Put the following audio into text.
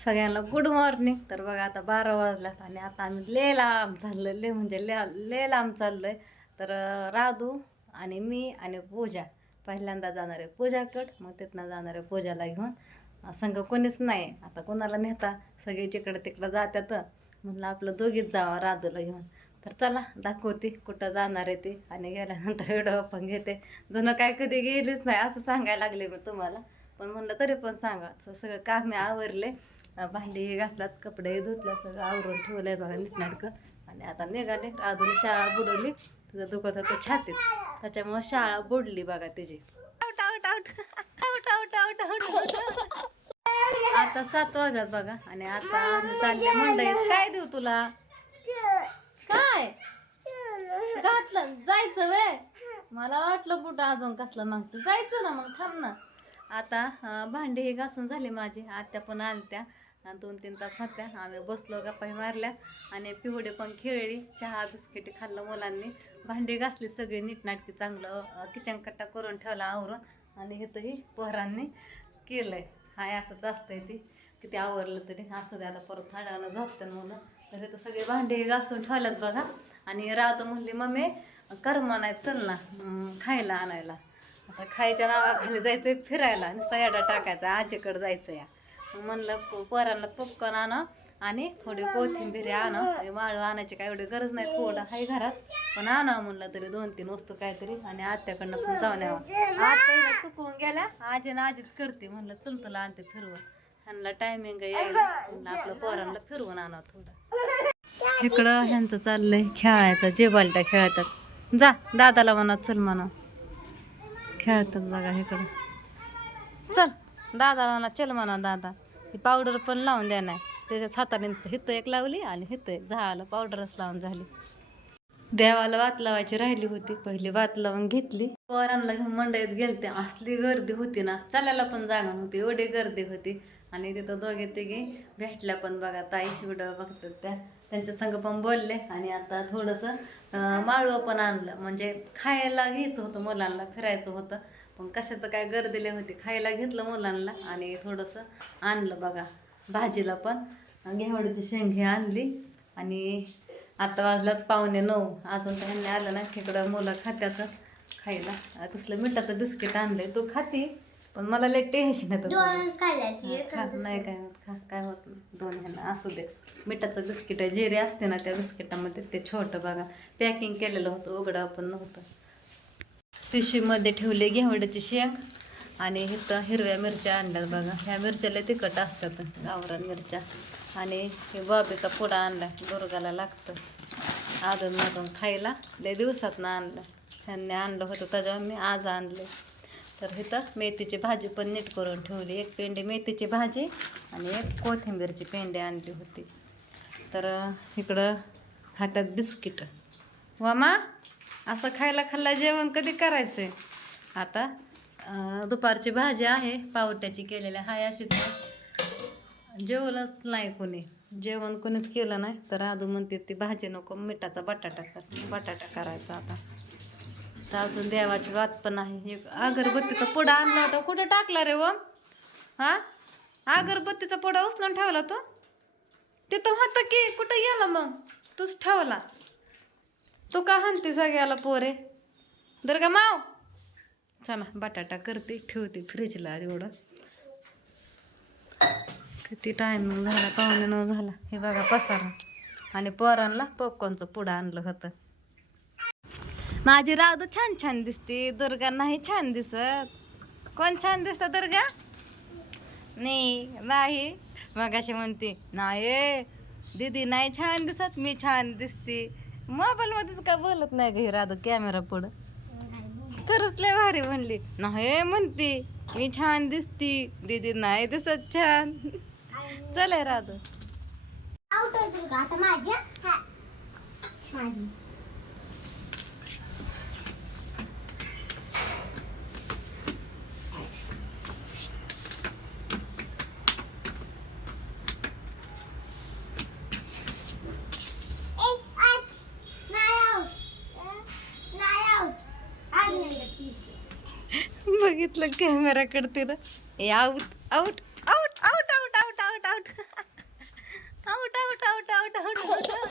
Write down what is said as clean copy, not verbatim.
सगळ्यांना good morning. तर बघा आता 12 वाजल्यात आणि आता आम्ही लय लांब चाललोय, लय म्हणजे लय लांब चाललोय. तर राधू आणि मी आणि पूजा पहिल्यांदा जाणार आहे पूजाकड, मग तिथनं जाणार आहे पूजाला घेऊन. संग कोणीच नाही, आता कोणाला नेता, सगळे जिकडं तिकडं जात्यात. म्हणलं आपलं दोघीच जावा राधूला घेऊन. तर चला दाखवते कुठं जाणार आहे ते, आणि गेल्यानंतर व्हिडिओ पण घेते. जुनं काय कधी गेलीच नाही असं सांगायला लागले मी तुम्हाला, पण म्हणलं तरी पण सांगा. सगळं काम आवरले, भांडी घातलात, कपडे धुतलं, सगळं आवरून ठेवलंय बघा नीटनाटकं. आणि आता निघाले. राधूने शाळा बुडवली, तुझं दुखत होतं छातीत, त्याच्यामुळे शाळा बुडली बघा तिची. Out out out out out out out. आता 7 वाजल्यात बघा, आणि आता आम्ही चालले मंडईत. काय देऊ तुला? काय घातलं जायचं वे? मला वाटलं कुठं अजून कसलं मागतं, जायचं ना मग, थांब ना. आता भांडी ही घासून झाली माझी, आत्या पण आलत्या, 2-3 तास होत्या. आम्ही बसलो, गप्पा मारल्या, आणि पिवडे पण खेळली, चहा बिस्किटी खाल्लं मुलांनी, भांडी घासली सगळी नीटनाटकी, चांगलं किचन कट्टा करून ठेवला आवरून. आणि इथंही पोरांनी केलंय. हाय असंच असतंय ती, किती आवरलं तरी असं द्यायला. परत थोड्यानं झोपतं मुलं. तर इथं सगळे भांडी घासून ठेवल्यात बघा. आणि राहतो म्हणली मम्मी कर्म नाही, चल ना खायला आणायला. आता खायच्या नावाखाली जायचंय फिरायला, नुसता याडा टाकायचा, आजीकडे जायचं या. मग म्हणलं पोरांना पपकॉर्न आणा आणि थोडी कोथिंबीर आणा. माळू आणायची काय एवढी गरज नाही, थोडं आहे घरात, पण आणा म्हणलं तरी 2-3 वस्तू काहीतरी. आणि आत्याकडनं पण जाऊन यावं. आत्या चुकवून गेल्या, आजीनं आजीच करते. म्हणलं चल तुला आणते फिरवून, ह्यांना टायमिंग यायला, म्हणलं आपलं पोरांना फिरवून आणा थोडं. इकडं ह्यांचं चाललंय खेळायचं, जे बालट्या खेळतात. जा दादाला म्हणा चल म्हणा, खेळतात बघा इकडं. चल दादाला म्हणा चल म्हणा. दादा ती पावडर पण लावून द्या नाही, त्याच्यात हाताने हिथं एक लावली आणि हिथं एक, झालं पावडरच लावून झाली. देवाला वात लावायची राहिली होती, पहिली वात लावून घेतली. पोरांना घेऊन मंडईत गेलते, असली गर्दी होती ना, चालायला पण जागा नव्हती, एवढी गर्दी होती. आणि तिथं दोघे तिघी भेटल्या पण बघा, ताई व्हिडिओ बघतात त्या, त्यांच्या संग पण बोलले. आणि आता थोडंसं माळवं पण आणलं, म्हणजे खायला घ्यायचं होतं मुलांना, फिरायचं होतं, पण कशाचं काय गर्दीले होती. खायला घेतलं मुलांना आणि थोडंसं आणलं बघा. भाजीला पण घेवड्याची शेंगे आणली. आणि आता वाजल्यात 8:45, अजून त्यांनी आलं ना. इकडं मुलं खात्याचं खायला. तसलं मिठाचं बिस्किट आणलंय, तू खाती, पण मला लय टेन्शन येतं. नाही काय होत, काय होत नाही, 2 ह्यांना असू दे. मिठाचं बिस्किट आहे, जिरे असते ना त्या बिस्किटामध्ये, ते छोटं बघा पॅकिंग केलेलं होतं, उघडं पण नव्हतं. पिशवीमध्ये ठेवले घेवड्याची शेंग. आणि इथं हिरव्या मिरच्या आणल्यात बघा, ह्या मिरच्या लय तिखट असतात, गावरान मिरच्या. आणि हे बाबीचा पुडा आणला, दुर्गाला लागतं अधून खायला, लय दिवसात आणलं. ह्यांनी आणलं होतं त्याच्यावर मी आज आणले. तर इथं मेथीची भाजी पण नीट करून ठेवली, 1 पेंडी मेथीची भाजी आणि 1 कोथिंबीरची पेंडी आणली होती. तर इकडं खात्यात बिस्किट. वामा असं खाल्ला जेवण कधी करायचंय? आता दुपारची भाजी आहे पावट्याची केलेल्या, हाय अशीच. जेवलंच नाही कोणी, जेवण कोणीच केलं नाही. तर आधू म्हणते ती भाजी नको, मिठाचा बटाटा करायचा. आता तर अजून देवाची वात पण आहे. एक अगरबत्तीचा पुडा आणला होता, कुठं टाकला रे व? हा, अगरबत्तीचा पुडा उचलून ठेवला तो तिथं होता की, कुठं गेला मग? तूच ठेवला. तू का हाणते सगळ्याला पोरे? दुर्गा माव चला बटाटा करते, ठेवते फ्रीजला. एवढं किती टायमिंग झाला, 8:45 झाला. हे बघा पसारा. आणि पोरांना पॉपकॉर्नचं पुडं आणलं होतं. माझी राधू छान छान दिसते, दुर्गा नाही छान दिसत. कोण छान दिसतं? दुर्गा नाही. मग अशी म्हणते नाही दीदी नाही छान दिसत, मी छान दिसते. मोबाईल मध्येच का बोलत नाही ग राधू कॅमेरा पुढं? खरंच लय भारी म्हणली. नाही म्हणते मी छान दिसती, दीदी नाही दिसत छान. चल राधू. बघितलं कॅमेरा कडते ना. Out out out out out out out out. उठ उठ उठ